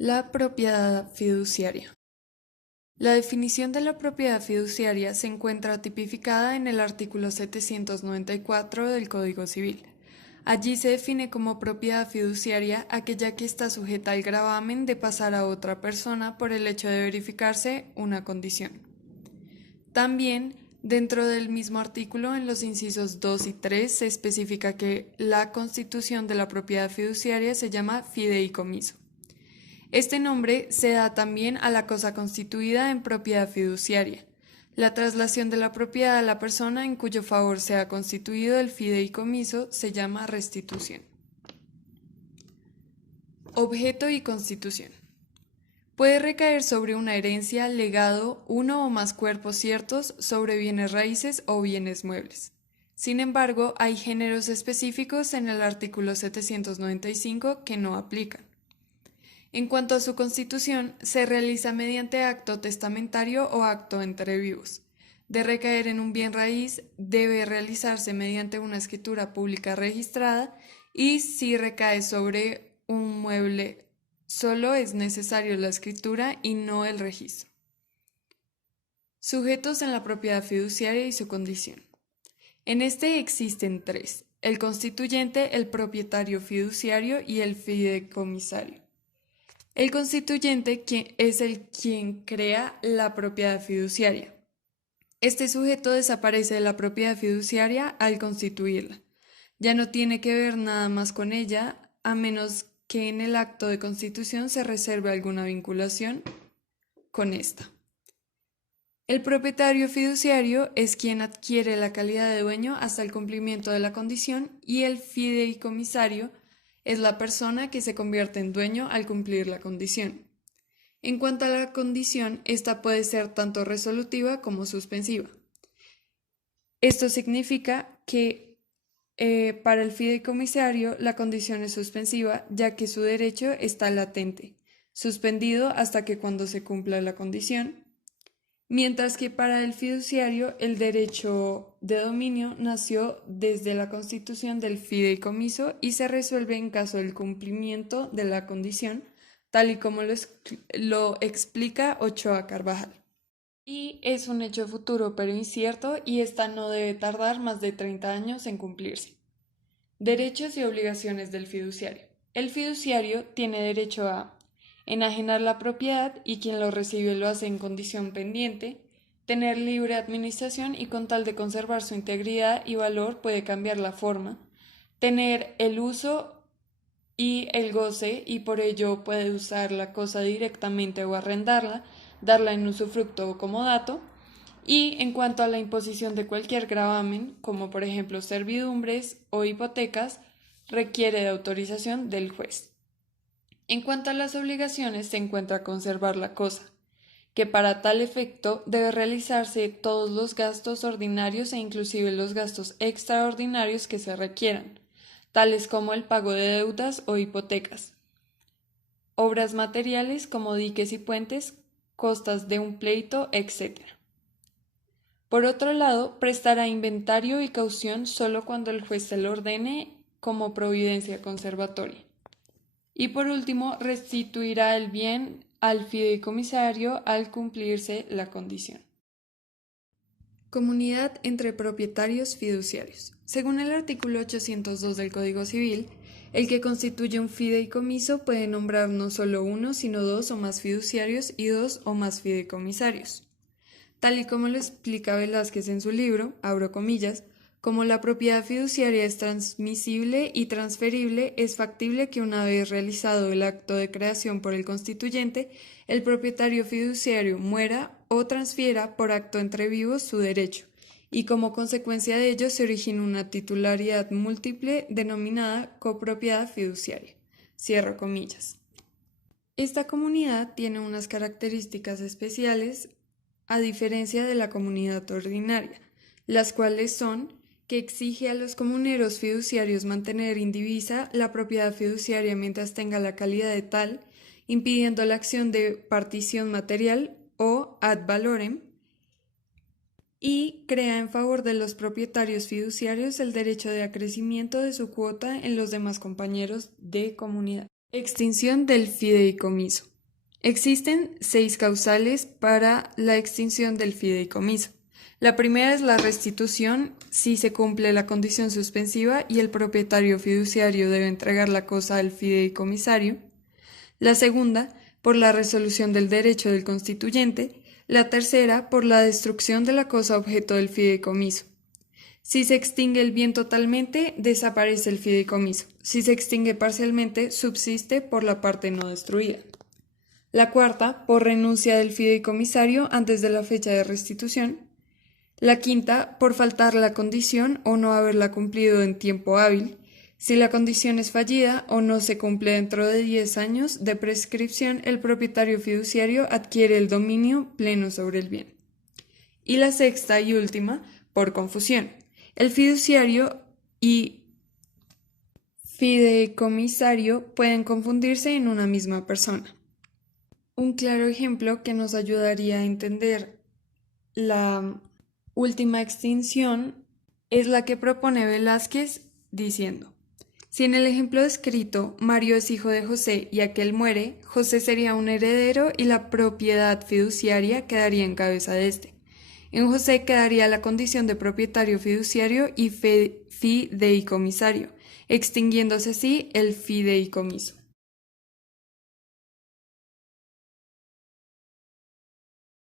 La propiedad fiduciaria. La definición de la propiedad fiduciaria se encuentra tipificada en el artículo 794 del Código Civil. Allí se define como propiedad fiduciaria aquella que está sujeta al gravamen de pasar a otra persona por el hecho de verificarse una condición. También, dentro del mismo artículo, en los incisos 2 y 3, se especifica que la constitución de la propiedad fiduciaria se llama fideicomiso. Este nombre se da también a la cosa constituida en propiedad fiduciaria, la traslación de la propiedad a la persona en cuyo favor se ha constituido el fideicomiso se llama restitución. Objeto y constitución. Puede recaer sobre una herencia, legado, uno o más cuerpos ciertos, sobre bienes raíces o bienes muebles. Sin embargo, hay géneros específicos en el artículo 795 que no aplican. En cuanto a su constitución, se realiza mediante acto testamentario o acto entre vivos. De recaer en un bien raíz, debe realizarse mediante una escritura pública registrada y si recae sobre un mueble, solo es necesario la escritura y no el registro. Sujetos en la propiedad fiduciaria y su condición. En este existen tres: el constituyente, el propietario fiduciario y el fideicomisario. El constituyente es quien crea la propiedad fiduciaria. Este sujeto desaparece de la propiedad fiduciaria al constituirla. Ya no tiene que ver nada más con ella, a menos que en el acto de constitución se reserve alguna vinculación con esta. El propietario fiduciario es quien adquiere la calidad de dueño hasta el cumplimiento de la condición y el fideicomisario es la persona que se convierte en dueño al cumplir la condición. En cuanto a la condición, esta puede ser tanto resolutiva como suspensiva. Esto significa que para el fideicomisario la condición es suspensiva, ya que su derecho está latente, suspendido hasta que cuando se cumpla la condición, mientras que para el fiduciario el derecho de dominio nació desde la constitución del fideicomiso y se resuelve en caso del cumplimiento de la condición, tal y como lo explica Ochoa Carvajal. Y es un hecho futuro pero incierto y esta no debe tardar más de 30 años en cumplirse. Derechos y obligaciones del fiduciario. El fiduciario tiene derecho a enajenar la propiedad y quien lo recibe lo hace en condición pendiente, tener libre administración y con tal de conservar su integridad y valor puede cambiar la forma, tener el uso y el goce y por ello puede usar la cosa directamente o arrendarla, darla en usufructo o comodato, y en cuanto a la imposición de cualquier gravamen, como por ejemplo servidumbres o hipotecas, requiere de autorización del juez. En cuanto a las obligaciones, se encuentra conservar la cosa, que para tal efecto debe realizarse todos los gastos ordinarios e inclusive los gastos extraordinarios que se requieran, tales como el pago de deudas o hipotecas, obras materiales como diques y puentes, costas de un pleito, etc. Por otro lado, prestará inventario y caución solo cuando el juez se lo ordene como providencia conservatoria. Y por último, restituirá el bien al fideicomisario al cumplirse la condición. Comunidad entre propietarios fiduciarios. Según el artículo 802 del Código Civil, el que constituye un fideicomiso puede nombrar no solo uno, sino dos o más fiduciarios y dos o más fideicomisarios. Tal y como lo explica Velázquez en su libro, abro comillas, como la propiedad fiduciaria es transmisible y transferible, es factible que una vez realizado el acto de creación por el constituyente, el propietario fiduciario muera o transfiera por acto entre vivos su derecho, y como consecuencia de ello se origina una titularidad múltiple denominada copropiedad fiduciaria. Cierro comillas. Esta comunidad tiene unas características especiales a diferencia de la comunidad ordinaria, las cuales son que exige a los comuneros fiduciarios mantener indivisa la propiedad fiduciaria mientras tenga la calidad de tal, impidiendo la acción de partición material o ad valorem, y crea en favor de los propietarios fiduciarios el derecho de acrecimiento de su cuota en los demás compañeros de comunidad. Extinción del fideicomiso. Existen 6 causales para la extinción del fideicomiso. La primera es la restitución si se cumple la condición suspensiva y el propietario fiduciario debe entregar la cosa al fideicomisario. La segunda, por la resolución del derecho del constituyente. La tercera, por la destrucción de la cosa objeto del fideicomiso. Si se extingue el bien totalmente, desaparece el fideicomiso. Si se extingue parcialmente, subsiste por la parte no destruida. La cuarta, por renuncia del fideicomisario antes de la fecha de restitución. La quinta, por faltar la condición o no haberla cumplido en tiempo hábil. Si la condición es fallida o no se cumple dentro de 10 años de prescripción, el propietario fiduciario adquiere el dominio pleno sobre el bien. Y la sexta y última, por confusión. El fiduciario y fideicomisario pueden confundirse en una misma persona. Un claro ejemplo que nos ayudaría a entender la última extinción es la que propone Velázquez diciendo: si en el ejemplo descrito Mario es hijo de José y aquel muere, José sería un heredero y la propiedad fiduciaria quedaría en cabeza de éste. En José quedaría la condición de propietario fiduciario y fideicomisario, extinguiéndose así el fideicomiso.